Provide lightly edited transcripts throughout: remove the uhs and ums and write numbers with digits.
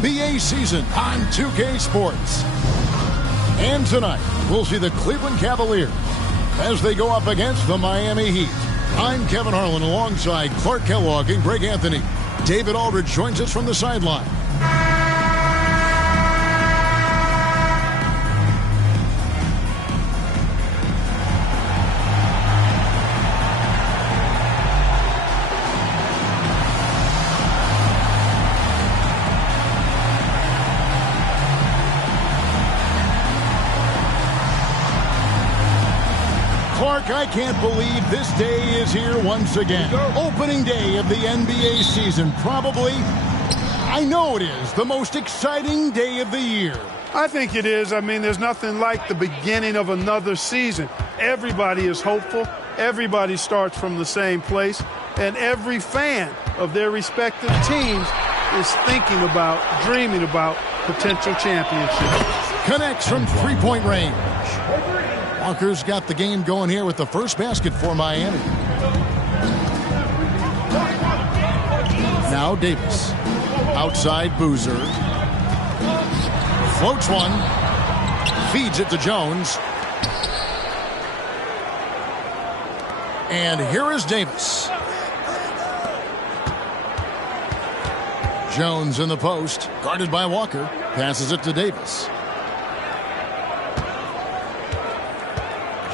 NBA season on 2K Sports. And tonight, we'll see the Cleveland Cavaliers as they go up against the Miami Heat. I'm Kevin Harlan alongside Clark Kellogg and Greg Anthony. David Aldridge joins us from the sideline. I can't believe this day is here once again. Opening day of the NBA season. Probably, I know it is, the most exciting day of the year. I think it is. I mean, there's nothing like the beginning of another season. Everybody is hopeful. Everybody starts from the same place. And every fan of their respective teams is thinking about, dreaming about potential championships. Connects from three-point range. Walker's got the game going here with the first basket for Miami. Now Davis. Outside Boozer. Floats one. Feeds it to Jones. And here is Davis. Jones in the post. Guarded by Walker. Passes it to Davis.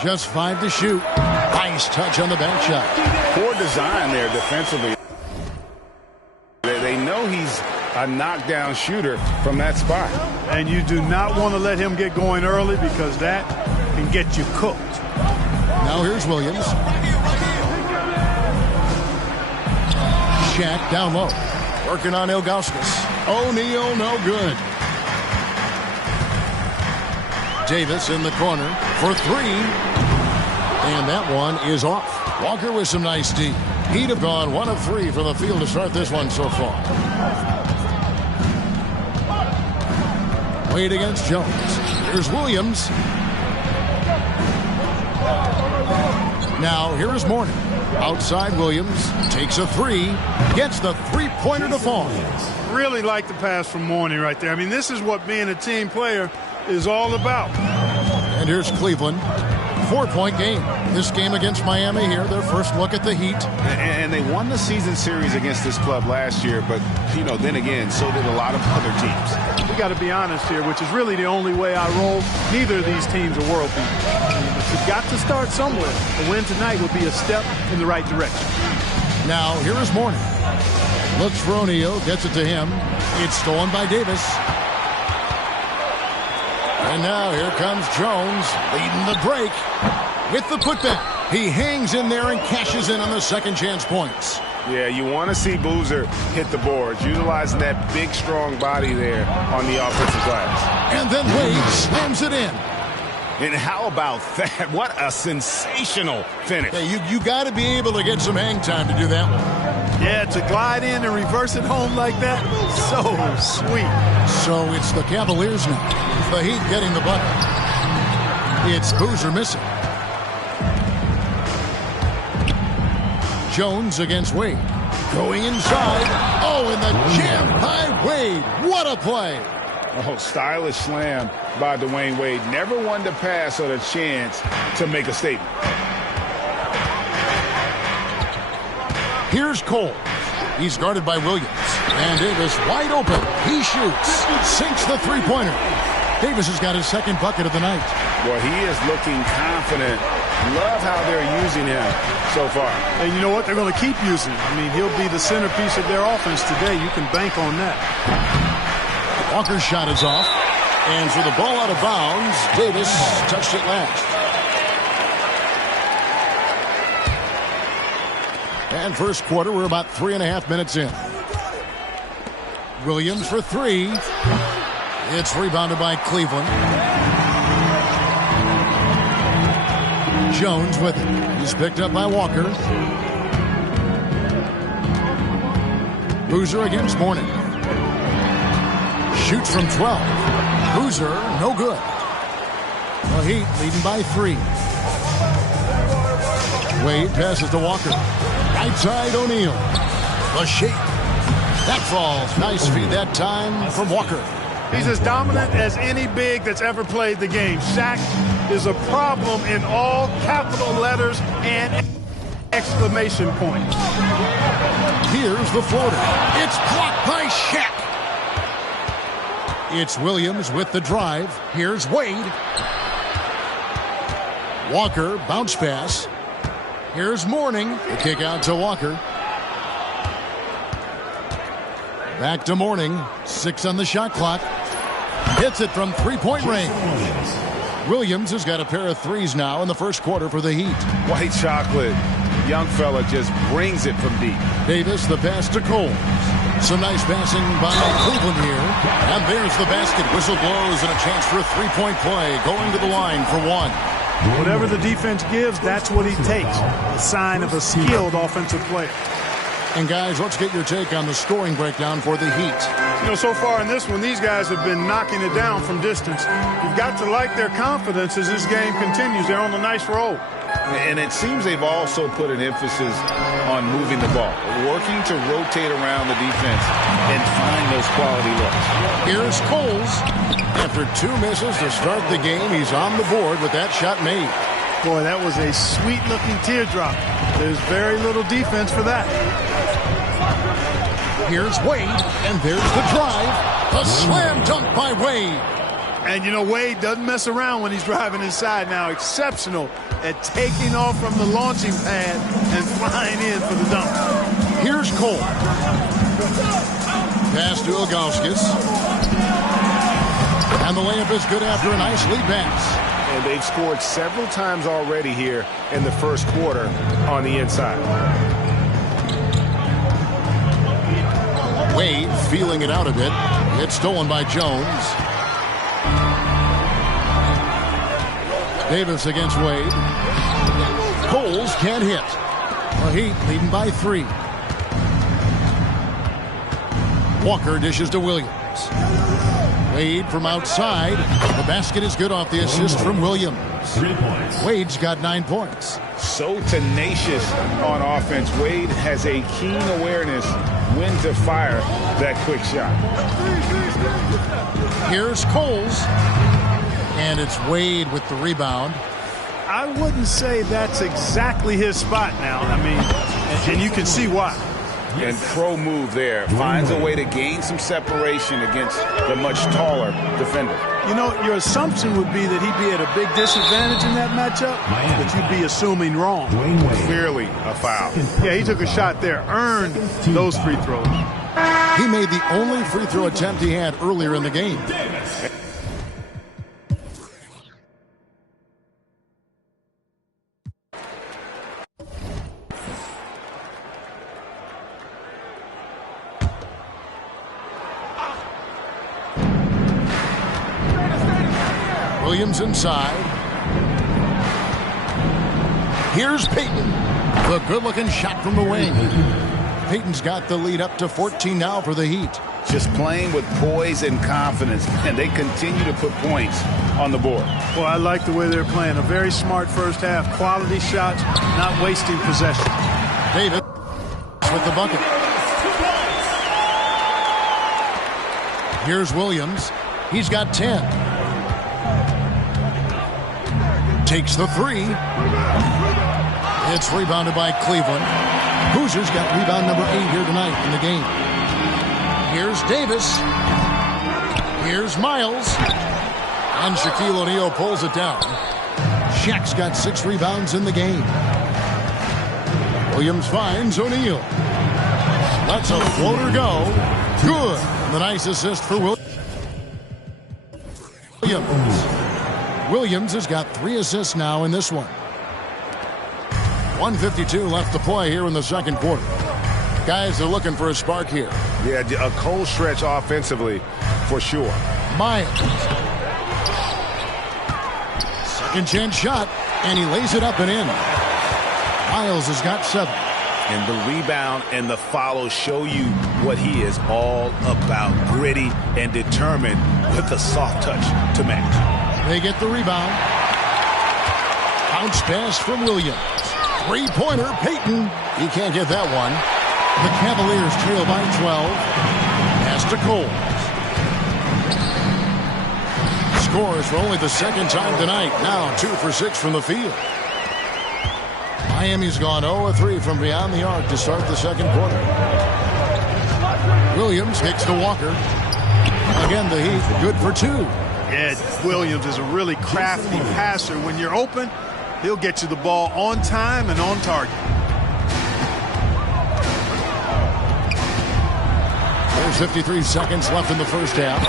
Just 5 to shoot. Nice touch on the back shot. Poor design there defensively. They know he's a knockdown shooter from that spot. And you do not want to let him get going early because that can get you cooked. Now here's Williams. Shaq down low. Working on Ilgauskas. O'Neal no good. Davis in the corner for three. And that one is off. Walker with some nice D. He'd have gone 1 of 3 from the field to start this one so far. Wade against Jones. Here's Williams. Now here is Mourning. Outside Williams. Takes a 3. Gets the three-pointer to fall. Really like the pass from Mourning right there. I mean, this is what being a team player is all about. And here's Cleveland. 4-point game. This game against Miami here, their first look at the Heat. And they won the season series against this club last year, but, then again, so did a lot of other teams. We got to be honest here, which is really the only way I roll. Neither of these teams are world beaters. But you've got to start somewhere. The win tonight would be a step in the right direction. Now, here is Mourning. Looks for O'Neal, gets it to him. It's stolen by Davis. And now here comes Jones leading the break with the putback. He hangs in there and cashes in on the second chance points. Yeah, you want to see Boozer hit the boards, utilizing that big, strong body there on the offensive glass. And then Wade slams it in. And how about that? What a sensational finish. Hey, you got to be able to get some hang time to do that one. Yeah, to glide in and reverse it home like that, so sweet. So it's the Cavaliers now. The Heat getting the bucket. It's Boozer missing. Jones against Wade. Going inside. Oh, and the jam by Wade. What a play. Oh, stylish slam by Dwayne Wade. Never one to pass on a chance to make a statement. Here's Cole. He's guarded by Williams. And Davis wide open. He shoots. Sinks the three-pointer. Davis has got his second bucket of the night. Well, he is looking confident. Love how they're using him so far. And you know what? They're going to keep using him. I mean, he'll be the centerpiece of their offense today. You can bank on that. Walker's shot is off. And for the ball out of bounds, Davis touched it last. And first quarter, we're about 3.5 minutes in. Williams for three. It's rebounded by Cleveland. Jones with it. He's picked up by Walker. Boozer against Mourning. Shoots from 12. Boozer, no good. The Heat leading by 3. Wade passes to Walker. Right side O'Neal. The shake. That falls. Nice feed that time from Walker. He's as dominant as any big that's ever played the game. Shaq is a problem in all capital letters and exclamation points. Here's the floater. It's blocked by Shaq. It's Williams with the drive. Here's Wade. Walker, bounce pass. Here's Mourning. The kick out to Walker. Back to Mourning. 6 on the shot clock. Hits it from three-point range. Williams has got a pair of threes now in the first quarter for the Heat. White chocolate. Young fella just brings it from deep. Davis, the pass to Cole. Some nice passing by Cleveland here. And there's the basket. Whistle blows and a chance for a three-point play. Going to the line for one. Whatever the defense gives, that's what he takes. A sign of a skilled offensive player. And guys, let's get your take on the scoring breakdown for the Heat. You know, so far in this one, these guys have been knocking it down from distance. You've got to like their confidence as this game continues. They're on a nice roll. And it seems they've also put an emphasis on moving the ball, working to rotate around the defense and find those quality looks. Here's Coles. After 2 misses to start the game, he's on the board with that shot made. Boy, that was a sweet-looking teardrop. There's very little defense for that. Here's Wade, and there's the drive. A slam dunk by Wade. And, you know, Wade doesn't mess around when he's driving inside now. Exceptional at taking off from the launching pad and flying in for the dunk. Here's Cole. Pass to Ilgauskas. And the layup is good after a nice lead pass. And they've scored several times already here in the first quarter on the inside. Wade feeling it out a bit. It's stolen by Jones. Davis against Wade. Coles can't hit. The Heat leading by 3. Walker dishes to Williams. Wade from outside. The basket is good off the assist from Williams. 3 points. Wade's got 9 points. So tenacious on offense. Wade has a keen awareness when to fire that quick shot. Here's Coles. And it's Wade with the rebound. I wouldn't say that's exactly his spot now. I mean, and you can see why. And pro move there. Finds a way to gain some separation against the much taller defender. You know, your assumption would be that he'd be at a big disadvantage in that matchup, but you'd be assuming wrong. Clearly a foul. Yeah, he took a shot there, earned those free throws. He made the only free throw attempt he had earlier in the game. Williams inside. Here's Payton. The good-looking shot from the wing. Payton's got the lead up to 14 now for the Heat. Just playing with poise and confidence, and they continue to put points on the board. Well, I like the way they're playing. A very smart first half. Quality shots, not wasting possession. Davis with the bucket. Here's Williams. He's got 10. Takes the 3. It's rebounded by Cleveland. Hoosiers got rebound number 8 here tonight in the game. Here's Davis. Here's Miles. And Shaquille O'Neal pulls it down. Shaq's got 6 rebounds in the game. Williams finds O'Neal. Lets a floater go. Good. The nice assist for Williams. Williams has got 3 assists now in this one. 1:52 left to play here in the second quarter. Guys are looking for a spark here. Yeah, a cold stretch offensively for sure. Miles. Second chance shot, and he lays it up and in. Miles has got 7. And the rebound and the follow show you what he is all about. Gritty and determined with a soft touch to match. They get the rebound. Bounce pass from Williams. Three-pointer, Payton. He can't get that one. The Cavaliers trail by 12. Pass to Cole. Scores for only the second time tonight. Now 2 for 6 from the field. Miami's gone 0 of 3 from beyond the arc to start the second quarter. Williams kicks to Walker. Again, the Heat good for 2. Yeah, Williams is a really crafty passer. When you're open, he'll get you the ball on time and on target. There's 53 seconds left in the first half.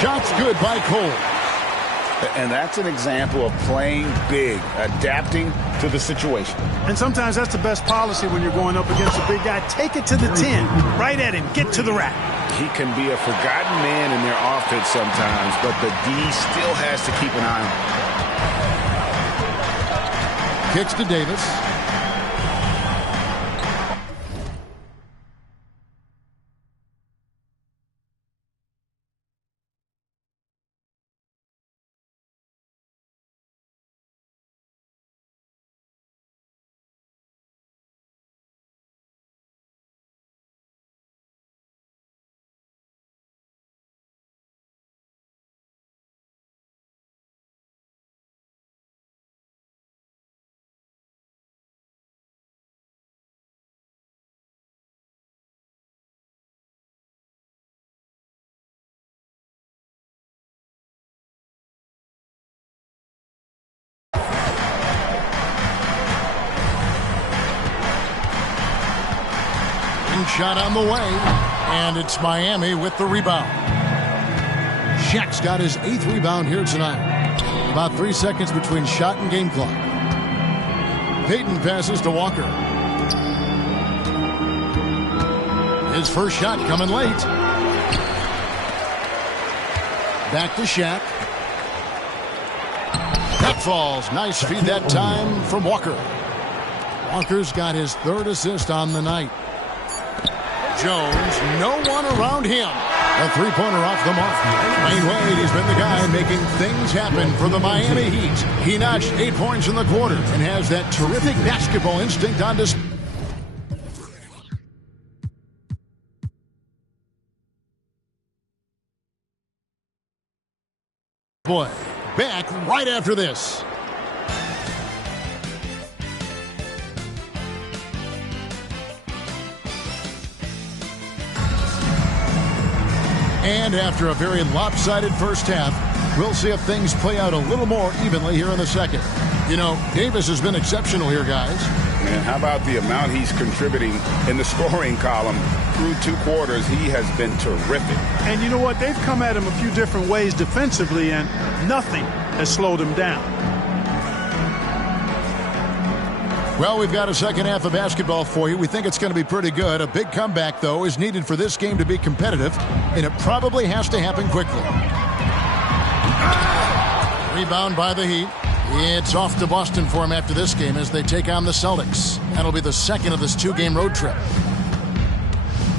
Shots good by Cole. And that's an example of playing big, adapting to the situation. And sometimes that's the best policy when you're going up against a big guy. Take it to the 10. Right at him. Get to the rack. He can be a forgotten man in their offense sometimes, but the D still has to keep an eye on him. Kicks to Davis. Shot on the way, and it's Miami with the rebound. Shaq's got his 8th rebound here tonight. About 3 seconds between shot and game clock. Payton passes to Walker. His first shot coming late. Back to Shaq. That falls. Nice feed that time from Walker. Walker's got his 3rd assist on the night. Jones, no one around him. A three-pointer off the mark. Dwyane Wade, he's been the guy making things happen for the Miami Heat. He notched 8 points in the quarter and has that terrific basketball instinct on display. Boy, back right after this. And after a very lopsided first half, we'll see if things play out a little more evenly here in the second. You know, Davis has been exceptional here, guys. And how about the amount he's contributing in the scoring column through 2 quarters? He has been terrific. And you know what? They've come at him a few different ways defensively, and nothing has slowed him down. Well, we've got a second half of basketball for you. We think it's going to be pretty good. A big comeback, though, is needed for this game to be competitive, and it probably has to happen quickly. Rebound by the Heat. It's off to Boston for him after this game as they take on the Celtics. That'll be the second of this 2-game road trip.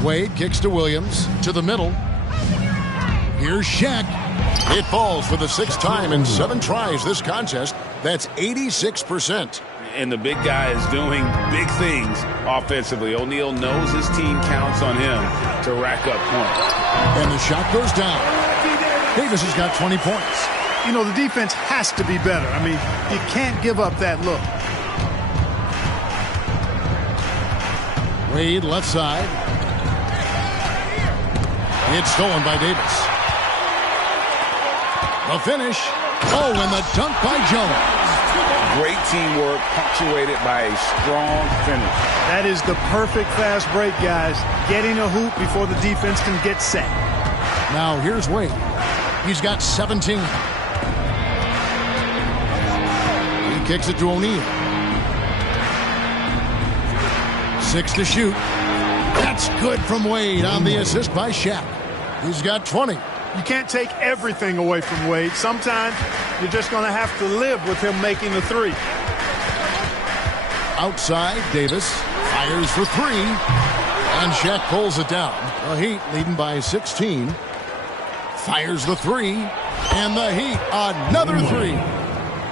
Wade kicks to Williams, to the middle. Here's Shaq. It falls for the 6th time in 7 tries this contest. That's 86%. And the big guy is doing big things offensively. O'Neal knows his team counts on him to rack up points. And the shot goes down. Davis has got 20 points. You know, the defense has to be better. I mean, you can't give up that look. Wade left side. It's stolen by Davis. The finish. Oh, and the dunk by Jones. Great teamwork punctuated by a strong finish. That is the perfect fast break, guys. Getting a hoop before the defense can get set. Now here's Wade. He's got 17. He kicks it to O'Neal. 6 to shoot. That's good from Wade on the assist by Shaq. He's got 20. You can't take everything away from Wade. Sometimes you're just going to have to live with him making the 3. Outside, Davis fires for 3. And Shaq pulls it down. The Heat leading by 16. Fires the 3. And the Heat, another 3.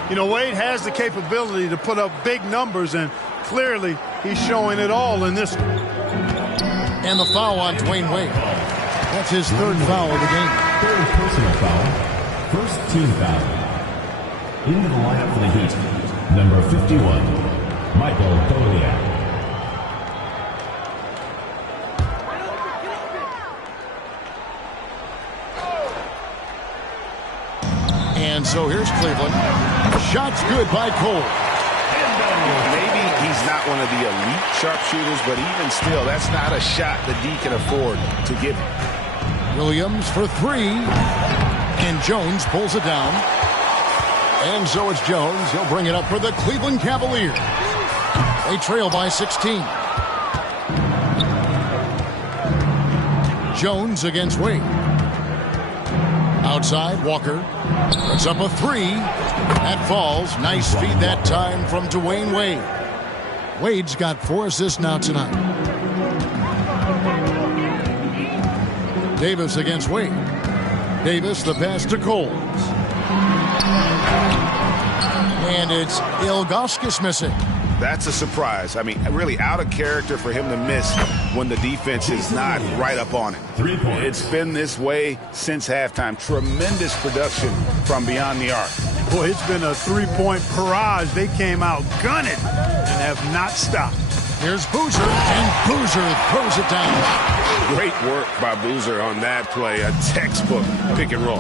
You know, Wade has the capability to put up big numbers, and clearly he's showing it all in this one. And the foul on Dwayne Wade. That's his third foul of the game. Third personal foul. First team foul. Into the lineup for the Heat, number 51, Michael Doleac. And so here's Cleveland. Shots good by Cole. Maybe he's not one of the elite sharpshooters, but even still, that's not a shot that D can afford to give him. Williams for three. And Jones pulls it down. And so it's Jones. He'll bring it up for the Cleveland Cavaliers. They trail by 16. Jones against Wade. Outside, Walker puts up a three. That falls. Nice feed that time from Dwayne Wade. Wade's got 4 assists now tonight. Davis against Wade. Davis, the pass to Coles. And it's Ilgauskas missing. That's a surprise. I mean, really out of character for him to miss when the defense is not right up on it. 3 points. It's been this way since halftime. Tremendous production from beyond the arc. Boy, it's been a three-point barrage. They came out gunning and have not stopped. Here's Boozer, and Boozer throws it down. Great work by Boozer on that play. A textbook pick and roll.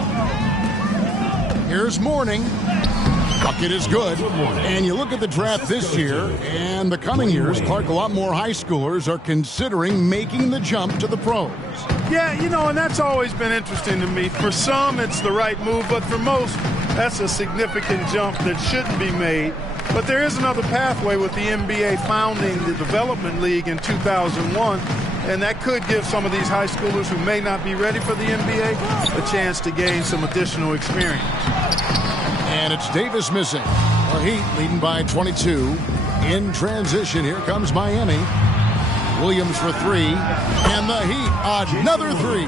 Here's Mourning. Bucket is good. And you look at the draft this year and the coming years, Clark, a lot more high schoolers are considering making the jump to the pros. Yeah, you know, and that's always been interesting to me. For some, it's the right move, but for most, that's a significant jump that shouldn't be made. But there is another pathway with the NBA founding the Development League in 2001, and that could give some of these high schoolers who may not be ready for the NBA a chance to gain some additional experience. And it's Davis missing. The Heat leading by 22. In transition, here comes Miami. Williams for three. And the Heat, another three.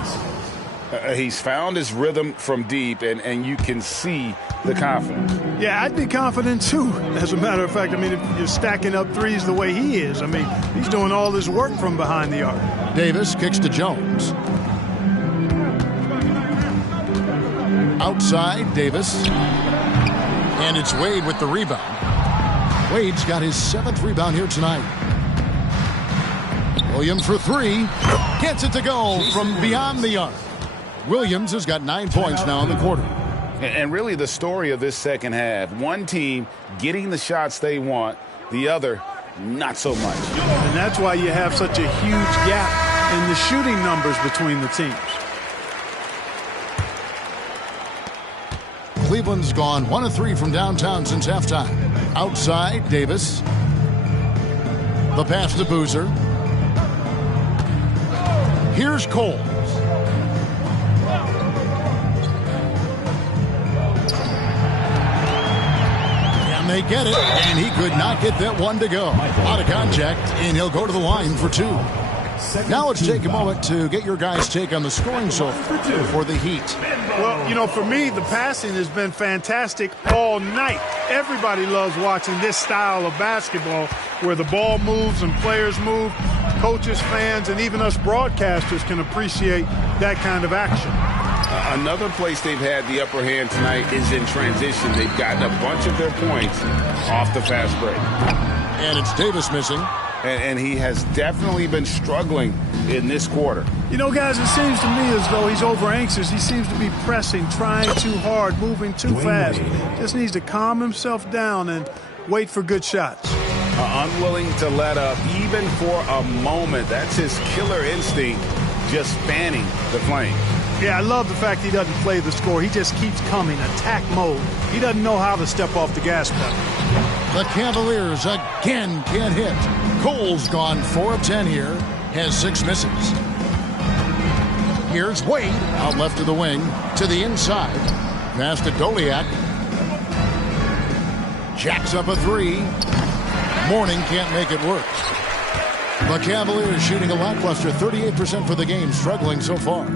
He's found his rhythm from deep, and you can see the confidence. Yeah, I'd be confident, too. As a matter of fact, I mean, if you're stacking up threes the way he is, I mean, he's doing all this work from behind the arc. Davis kicks to Jones. Outside, Davis. And it's Wade with the rebound. Wade's got his 7th rebound here tonight. Williams for three. Gets it to go from beyond the arc. Williams has got 9 points now in the quarter. And really the story of this second half, one team getting the shots they want, the other not so much. And that's why you have such a huge gap in the shooting numbers between the teams. Cleveland's gone 1 of 3 from downtown since halftime. Outside, Davis. The pass to Boozer. Here's Coles. Can they get it? And he could not get that one to go. Out of contact, and he'll go to the line for 2. Now let's take a moment to get your guys' take on the scoring so far for the Heat. Well, you know, for me, the passing has been fantastic all night. Everybody loves watching this style of basketball where the ball moves and players move. Coaches, fans, and even us broadcasters can appreciate that kind of action. Another place they've had the upper hand tonight is in transition. They've gotten a bunch of their points off the fast break. And it's Davis missing. And he has definitely been struggling in this quarter. You know, guys, it seems to me as though he's over anxious. He seems to be pressing, trying too hard, moving too fast. Just needs to calm himself down and wait for good shots. Unwilling to let up even for a moment. That's his killer instinct, just fanning the flame. Yeah, I love the fact he doesn't play the score. He just keeps coming, attack mode. He doesn't know how to step off the gas pedal. The Cavaliers again can't hit. Cole's gone 4 of 10 here, has 6 misses. Here's Wade out left of the wing to the inside. Pass to Doleac. Jacks up a 3. Mourning can't make it work. The Cavaliers shooting a lackluster 38% for the game, struggling so far.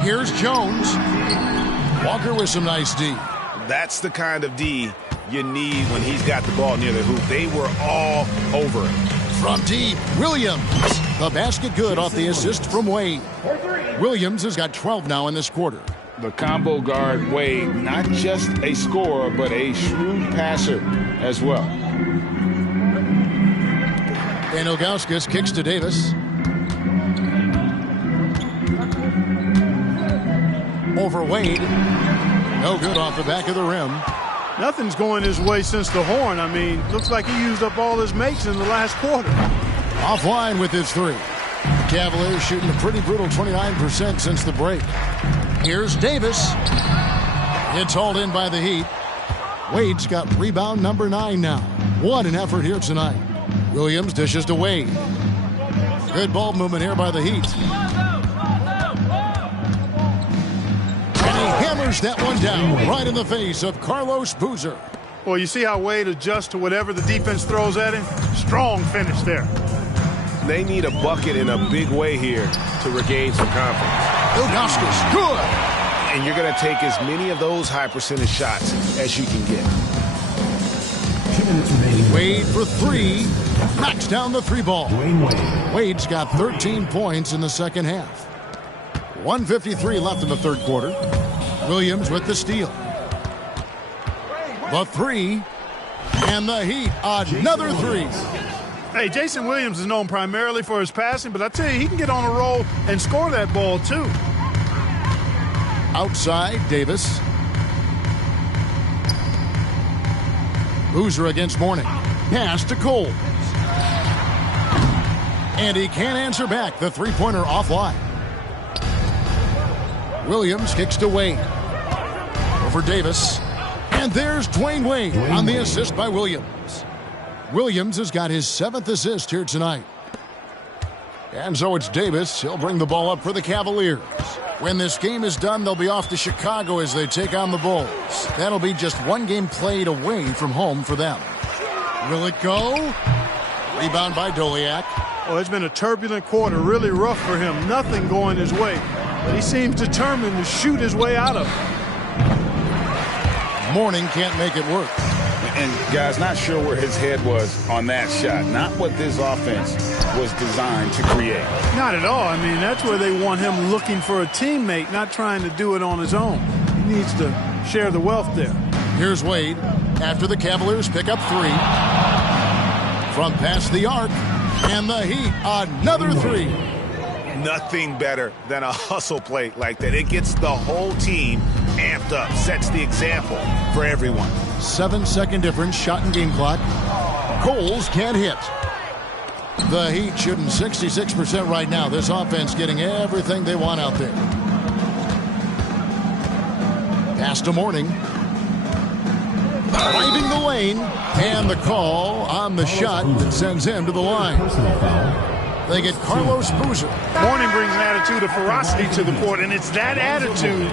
Here's Jones. Walker with some nice D. That's the kind of D you need when he's got the ball near the hoop. They were all over it. From deep, Williams. The basket good off the assist from Wade. Williams has got 12 now in this quarter. The combo guard, Wade, not just a scorer, but a shrewd passer as well. And Ilgauskas kicks to Davis. Over Wade. No good off the back of the rim. Nothing's going his way since the horn. I mean, looks like he used up all his makes in the last quarter. Offline with his three. Cavaliers shooting a pretty brutal 29% since the break. Here's Davis. It's hauled in by the Heat. Wade's got rebound number 9 now. What an effort here tonight. Williams dishes to Wade. Good ball movement here by the Heat. And he hammers that one down right in the face of Carlos Boozer. Well, you see how Wade adjusts to whatever the defense throws at him? Strong finish there. They need a bucket in a big way here to regain some confidence. Ilgauskas, good. And you're going to take as many of those high percentage shots as you can get. 2 minutes remaining. Wade for three. Knocks down the three ball. Wade's got 13 points in the second half. 1:53 left in the third quarter. Williams with the steal. The three. And the Heat, another three. Hey, Jason Williams is known primarily for his passing, but I tell you, he can get on a roll and score that ball, too. Outside, Davis. Boozer against Mourning. Pass to Cole. And he can't answer back. The three-pointer offline. Williams kicks to Wade. Over Davis. And there's Dwayne Wade on the assist by Williams. Williams has got his 7th assist here tonight. And so it's Davis. He'll bring the ball up for the Cavaliers. When this game is done, they'll be off to Chicago as they take on the Bulls. That'll be just one game played away from home for them. Will it go? Rebound by Doliak. Oh, it's been a turbulent quarter, really rough for him. Nothing going his way. But he seems determined to shoot his way out of it. Mourning can't make it work. And, guys, not sure where his head was on that shot. Not what this offense was designed to create. Not at all. I mean, that's where they want him looking for a teammate, not trying to do it on his own. He needs to share the wealth there. Here's Wade after the Cavaliers pick up three. From past the arc. And the Heat, another three. Nothing better than a hustle play like that. It gets the whole team amped up, sets the example for everyone. 7-second difference, shot and game clock. Coles can't hit. The Heat shooting 66% right now. This offense getting everything they want out there. Pass to Mourning. Driving the lane. And the call on the shot that sends him to the line. They get Carlos Boozer. Mourning brings an attitude of ferocity to the court, and it's that attitude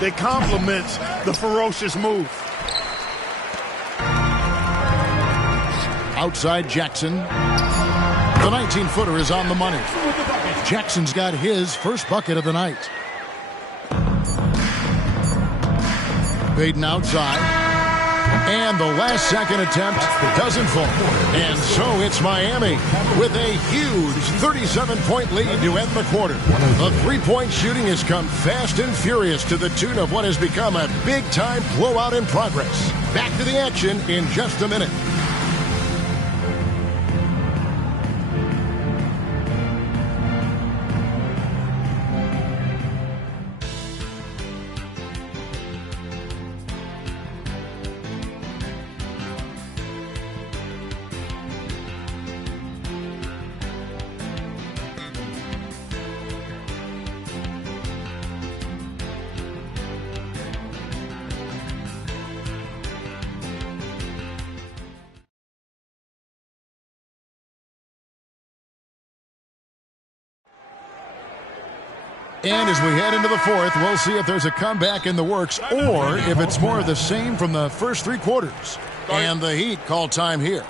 that complements the ferocious move. Outside Jackson. The 19-footer is on the money. Jackson's got his first bucket of the night. Baden outside. And the last second attempt doesn't fall. And so it's Miami with a huge 37-point lead to end the quarter. The three-point shooting has come fast and furious to the tune of what has become a big-time blowout in progress. Back to the action in just a minute. And as we head into the fourth, we'll see if there's a comeback in the works or if it's more of the same from the first three quarters. And the Heat call time here.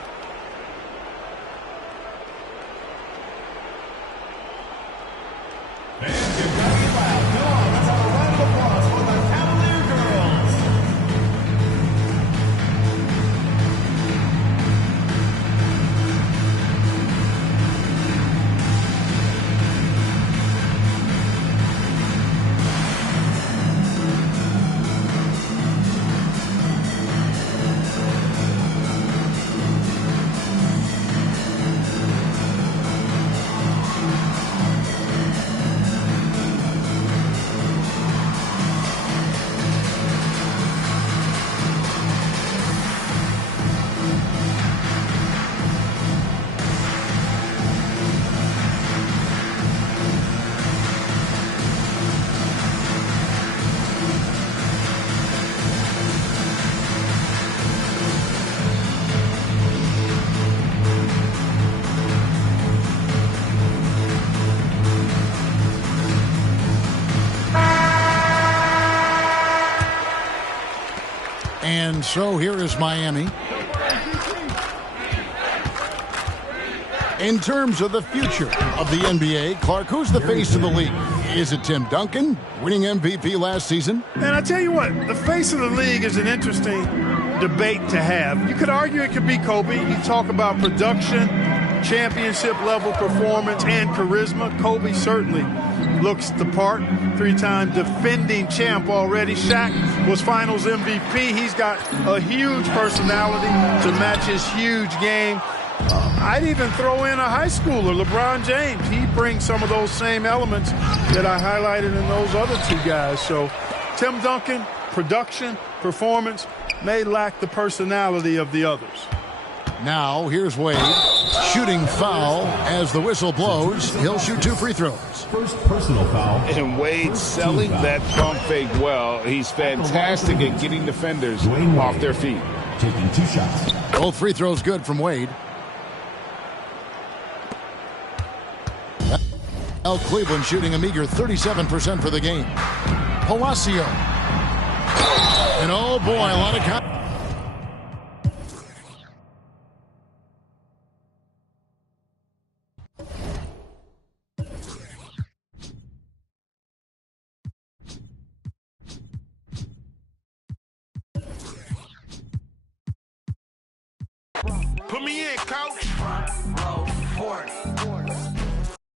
And so here is Miami. In terms of the future of the NBA, Clark, who's the face of the league? Is it Tim Duncan, winning MVP last season? And I tell you what, the face of the league is an interesting debate to have. You could argue it could be Kobe. You talk about production, championship-level performance, and charisma. Kobe certainly looks the part. Three-time defending champ already. Shaq was Finals MVP. He's got a huge personality to match his huge game. I'd even throw in a high schooler, LeBron James. He brings some of those same elements that I highlighted in those other two guys. So Tim Duncan, production, performance, may lack the personality of the others. Now, here's Wade. Shooting foul as the whistle blows. He'll shoot 2 free throws. First personal foul. And Wade selling that pump fake well. He's fantastic at getting defenders off their feet. Taking 2 shots. Both free throws good from Wade. Cleveland shooting a meager 37% for the game. Palacio. And oh boy, a lot of Put me in, coach. Front row 40.